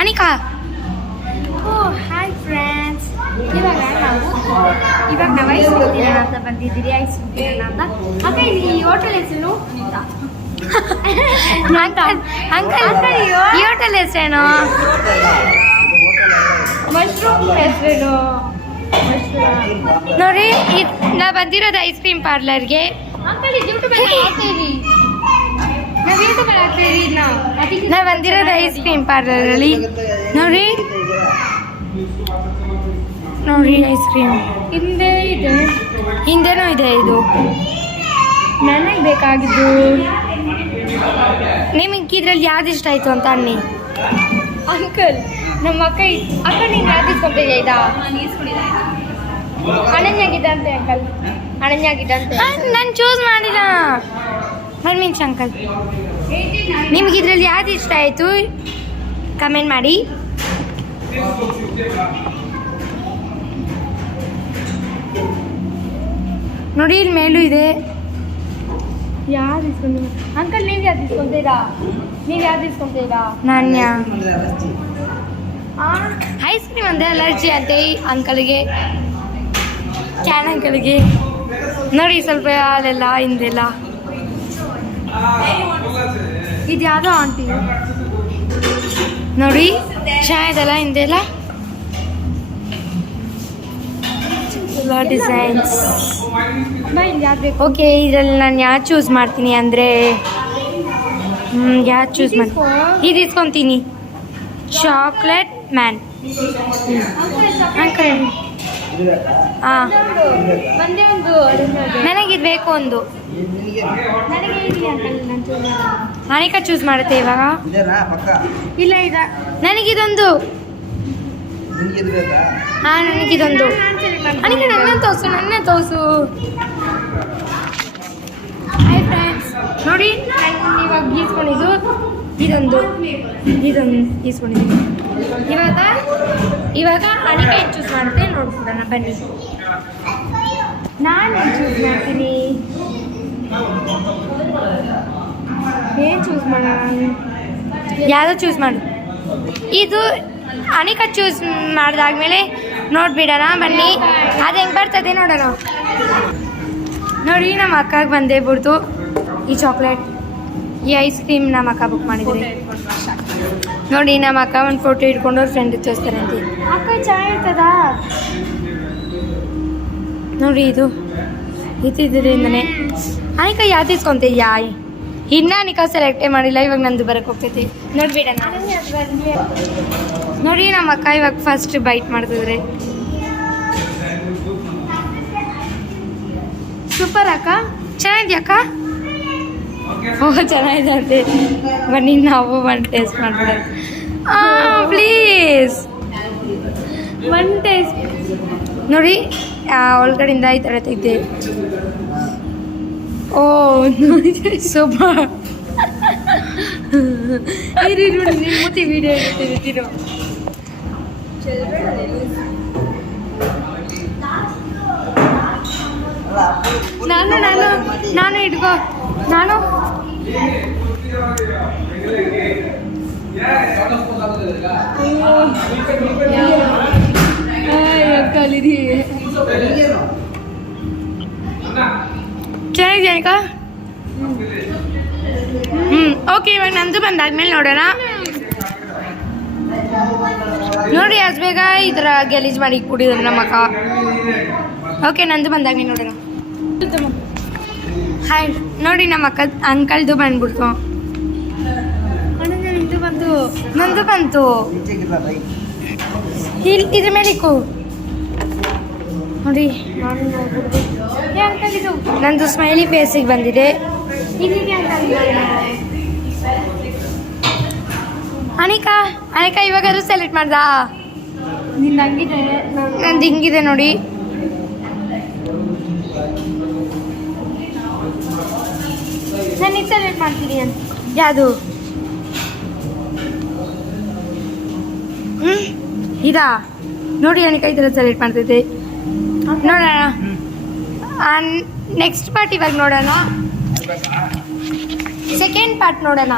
Anika. Hi friends, ಇವಾಗ ನಾವು ice ತಿನ್ನೋಣ ಅಂತ ಬಂದಿದ್ದೀರಿ. ಐಸ್ ತಿನ್ನೋಣ ಅಂತ. ಅಕ್ಕ, ಈ ಹೋಟೆಲ್ ಹೆಸರು ಅಂಕಲ್ ಈ ಹೋಟೆಲ್ ಹೆಸರೇನು? ಮಶ್ರೂಮ್ ಹೆಸರೇನು? ನೋಡಿ, ನಾವು ಬಂದಿರೋದು ಐಸ್ ಕ್ರೀಮ್ ಪಾರ್ಲರ್ಗೆ. ಅಂಕಲ್ ನಾವು ಬಂದಿರೋದು ಐಸ್ ಕ್ರೀಮ್ ಪಾರ್ಲರಲ್ಲಿ. ನೋಡಿ ನೋಡಿ, ಐಸ್ ಕ್ರೀಮ್ ಹಿಂದೆ ಇದೆ, ಹಿಂದೆನೂ ಇದೆ. ಇದು ನನಗೆ ಬೇಕಾಗಿದ್ದು. ನಿಮಗೆ ಇದ್ರಲ್ಲಿ ಯಾವ್ದು ಇಷ್ಟ ಆಯಿತು ಅಂತ ಅನ್ನಿ. ಅಂಕಲ್, ನಮ್ಮ ಅಕ್ಕ ನೀನು ಯಾವ್ದು ಇಸ್ಕೊಂಡಿದ್ಯಾ? ಇದಾ ಅನನ್ಯಾಗಿದ್ದಂತೆ ಅಂಕಲ್, ಅನನ್ಯಾಗಿದ್ದಂತೆ. ನಾನು ಚೂಸ್ ಮಾಡಿಲ್ಲ. ಒನ್ ಮಿನಿಟ್ ಅಂಕಲ್, ನಿಮ್ಗೆ ಇದ್ರಲ್ಲಿ ಯಾವ್ದು ಇಷ್ಟ ಆಯಿತು ಕಮೆಂಟ್ ಮಾಡಿ. ನೋಡಿ, ಇಲ್ಲಿ ಮೇಲೂ ಇದೆ. ಯಾವ್ದು ಇಸ್ಕೊಂಡಿ ಅಂಕಲ್? ನೀವು ಯಾವ್ದು ಇಸ್ಕೊಂತೀರಾ? ನಾನ್ಯ ಐಸ್ ಕ್ರೀಮ್ ಅಂದರೆ ಅಲರ್ಜಿ ಅಂತೆ ಅಂಕಲ್ಗೆ, ಕ್ಯಾನ್ ಅಂಕಲ್ಗೆ. ನೋಡಿ, ಸ್ವಲ್ಪ ಅಲ್ಲೆಲ್ಲ ಹಿಂದೆಲ್ಲ ಇದು ಯಾವುದೋ ಆಂಟಿ. ನೋಡಿ, ಚೆನ್ನಾಗಿದೆಲ್ಲ ಹಿಂದೆಲ್ಲ ಡಿಸೈನ್ಸ್. ಓಕೆ, ಇದರಲ್ಲಿ ನಾನು ಯಾವ್ದು ಚೂಸ್ ಮಾಡ್ತೀನಿ ಅಂದರೆ ಯಾವ್ದು ಚೂಸ್ ಮಾಡ್ತೀನಿ? ಇದು ಇಸ್ಕೊತೀನಿ, ಚಾಕ್ಲೇಟ್ ಮ್ಯಾನ್. ಅಂಕಲ್, ಹಾಂ, ನನಗಿದು ಬೇಕು ಒಂದು. ಅನಿಕಾ ಚೂಸ್ ಮಾಡುತ್ತೆ ಇವಾಗ. ಇಲ್ಲ, ಇದೆ ನನಗಿದೊಂದು. ಹಾಂ, ನನಗಿದೊಂದು. ಅನಿಕಾ, ನನ್ನ ತೋರಿಸು. ಹಾಯ್ ಫ್ರೆಂಡ್ಸ್, ನೋಡಿ, ನಾನು ಇವಾಗ ಗೀಸ್ಕೊಂಡಿದ್ದು ಇದೊಂದು ಗೀಸ್ಕೊಂಡಿದ್ದು. ಇವಾಗ ಅನಿಕಾ ಏನು ಚೂಸ್ ಮಾಡುತ್ತೆ ನೋಡ್ಬಿಡೋಣ ಬನ್ನಿ. ನಾನು ಚೂಸ್ ಮಾಡ್ತೀನಿ. ಏನು ಚೂಸ್ ಮಾಡೋಣ? ಯಾವುದೋ ಚೂಸ್ ಮಾಡು. ಇದು ಅನಿಕಾ ಚೂಸ್ ಮಾಡಿದಾದ್ಮೇಲೆ ನೋಡ್ಬಿಡೋಣ ಬನ್ನಿ. ಅದು ಹೆಂಗೆ ಬರ್ತದೆ ನೋಡೋಣ. ನೋಡಿ, ನಮ್ಮ ಅಕ್ಕಾಗೆ ಬಂದೇ ಬಿಡ್ತು ಈ ಚಾಕ್ಲೇಟ್, ಈ ಐಸ್ ಕ್ರೀಮ್ ನಮ್ಮ ಅಕ್ಕ ಬುಕ್ ಮಾಡಿದ್ದಾರೆ. ನೋಡಿ, ನಮ್ಮ ಅಕ್ಕ ಒಂದು ಫೋಟೋ ಇಟ್ಕೊಂಡು ಅವ್ರ ಫ್ರೆಂಡ್ ತೋರಿಸ್ತಾರೆ ಅಂತ. ಅಕ್ಕ, ಚೆನ್ನಾಗಿರ್ತದ ನೋಡಿ. ಇದ್ರಿಂದನೇ ಅನಿಕಾ ಯಾವ್ದು ಇಸ್ಕೊಂತೀಯಾ? ಇನ್ನು ಅನಿಕಾ ಸೆಲೆಕ್ಟೇ ಮಾಡಿಲ್ಲ. ಇವಾಗ ನಂದು ಬರೋಕ್ಕೆ ಹೋಗ್ತೈತಿ, ನೋಡ್ಬಿಡೋಣ. ನೋಡಿ, ನಮ್ಮ ಅಕ್ಕ ಇವಾಗ ಫಸ್ಟ್ ಬೈಟ್ ಮಾಡ್ತಿದ್ರೆ. ಸೂಪರ್ ಅಕ್ಕ, ಚೆನ್ನಾಗಿದ್ಯಾ ಅಕ್ಕ? ಚೆನ್ನಾಗಿದೆ ಅಂತೆ. ಬನ್ನಿ, ನಾವು ಒಂದು ಟೇಸ್ಟ್ ಮಾಡ್ಬಿಡೋಣ. ಪ್ಲೀಸ್ ಒನ್ ಟೇಸ್ಟ್ ನೋಡಿ. ಒಳಗಡೆಯಿಂದ ಈ ಥರ ತೆಗ್ದೆ. ಓ, ಸೂಪರ್. ಮೂತಿ ವಿಡಿಯೋ ಇರ್ತೀರೋ? ನಾನು ಇಟ್ಕೋ. ನಾನು ಕಲಿರಿ. ಚೆನ್ನಾಗಿದೆ ಅನಿಕಾ? ಓಕೆ, ಇವಾಗ ನಂದು ಬಂದಾದ್ಮೇಲೆ ನೋಡೋಣ. ನೋಡಿ, ಅಷ್ಟು ಬೇಗ ಈ ಥರ ಗಲೀಜು ಮಾಡಿ ಕುಡಿದ್ರು ನಮ್ಮ ಅಕ್ಕ. ಓಕೆ, ನಂದು ಬಂದಾದ್ಮೇಲೆ ನೋಡೋಣ. ಹಾಯ್, ನೋಡಿ, ನಮ್ಮ ಅಕ್ಕ ಅಂಕಲ್ದು ಬಂದ್ಬಿಡ್ತು. ನಂದು ಬಂತು. ಇದ್ರ ಮೇಲೆ ಇಕ್ಕು. ನೋಡಿ, ನಂದು ಸ್ಮೈಲಿ ಫೇಸಿಗೆ ಬಂದಿದೆ. ಅನಿಕಾ, ಇವಾಗಾದ್ರೂ ಸೆಲೆಕ್ಟ್ ಮಾಡ್ದಾ? ನಂದು ಹಿಂಗಿದೆ ನೋಡಿ. ನಾನು ಇದು ಸೆಲೆಕ್ಟ್ ಮಾಡ್ತೀನಿ ಅಂತ. ಯಾವುದು? ಇದಾ? ನೋಡಿ, ಅನಿಕಾ ಈ ಥರ ಸೆಲೆಕ್ಟ್ ಮಾಡ್ತೈತೆ. ನೋಡೋಣ, ನೆಕ್ಸ್ಟ್ ಪಾರ್ಟ್ ಇವಾಗ ನೋಡೋಣ. ಸೆಕೆಂಡ್ ಪಾರ್ಟ್ ನೋಡೋಣ.